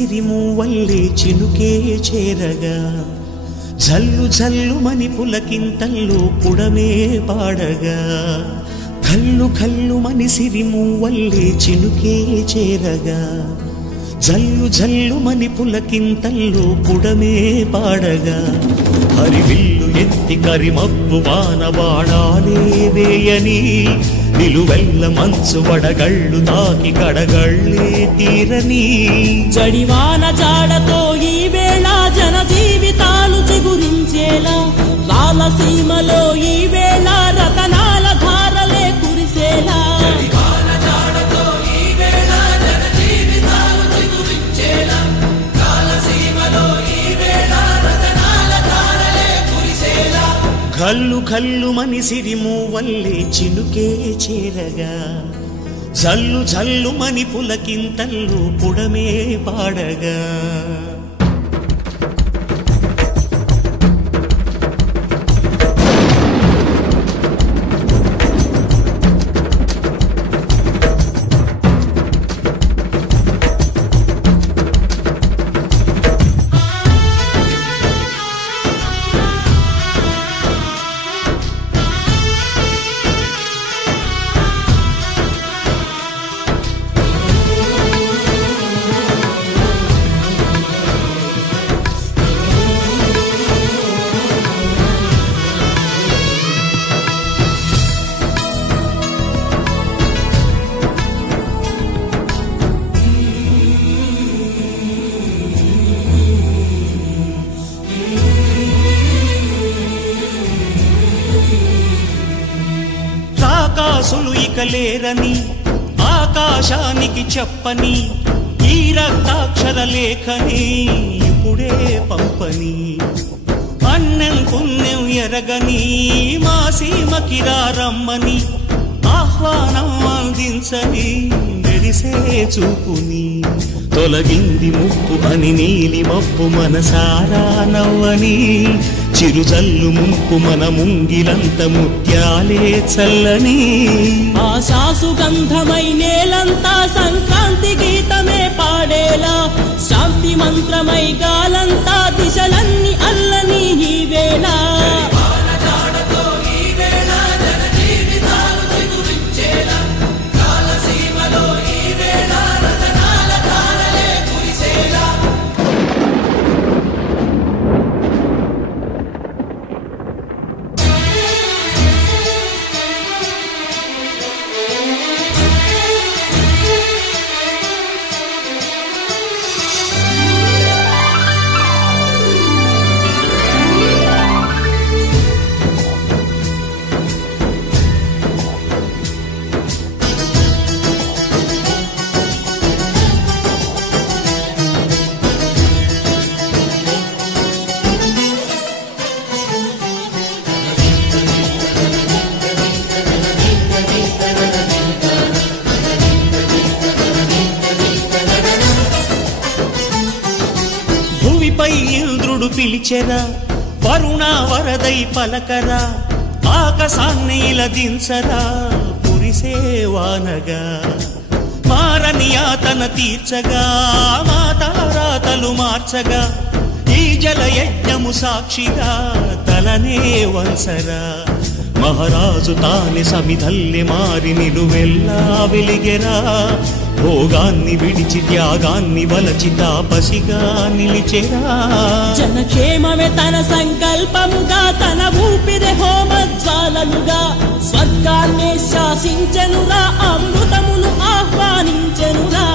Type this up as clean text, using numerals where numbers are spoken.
సిరిమూవల్లే చినుకే చేరగా జల్లు జల్లుమని పులకింతల్లో పుడమే పాడగా కల్లు కల్లుమని సిరిమూవల్లే చినుకే చేరగా జల్లు జల్లుమని పులకింతల్లో పుడమే పాడగా హరివిల్లు ఎత్తి కరిమబ్బు వానవాడాలే వేయని నిలువెల్ల మంచు వడగళ్ళు తాకి కడగళ్ళే తీరని జడివాన జాడతో ఈ వేళ జన జీవితాలు చిగురించేలా రాలసీమలో ఈ వేళ రతనాల ధారలే కురిసేలా కల్లు కల్లుమని సిరిమూవల్లే చినుకే చేరగా జల్లు జల్లుమని పులకింతల్లో పుడమే పాడగా రాకాసులు ఇక లేరని ఆకాశానికి చెప్పని ఈ రక్తాక్షర లేఖని ఇప్పుడే పంపని అన్నం పుణ్యం ఎరగని మా సీమకి రమ్మని ఆహ్వానం అందించని మెరిసే చూపుని తొలగింది ముప్పు అని నీలి మప్పు మనసారా నవ్వని చిరుజల్లు ముంపు మన ముంగిలంత ముత్యాలే చల్లని ఆశాసు గంధమై నేలంతా సంక్రాంతి గీతమే పాడేలా శాంతి మంత్రమై గాలంతా దిశలన్నీ అల్లని ఈ వేళ భూమిపై ఇంద్రుడు పిలిచెరా వరుణ వరదై పలకరా ఆకాశాన్ని ఇలదించరా కురిసే వానగా మారని యాతన తీర్చగా మాతారాతలు మార్చగా ఈ జల యజ్ఞము సాక్షిగా తలనే వంచరా మహారాజు తాని సమిధల్లె మారి నిలువెల్లా వెలిగెరా భోగాన్ని విడిచి త్యాగాన్ని వలచి తాపసిగా నిలిచెరా జనక్షేమమే తన సంకల్పముగా తన ఊపిరి హోమజ్వాలలుగా స్వర్గాన్ని శాసించెనురా అమృతమును ఆహ్వానించెనురా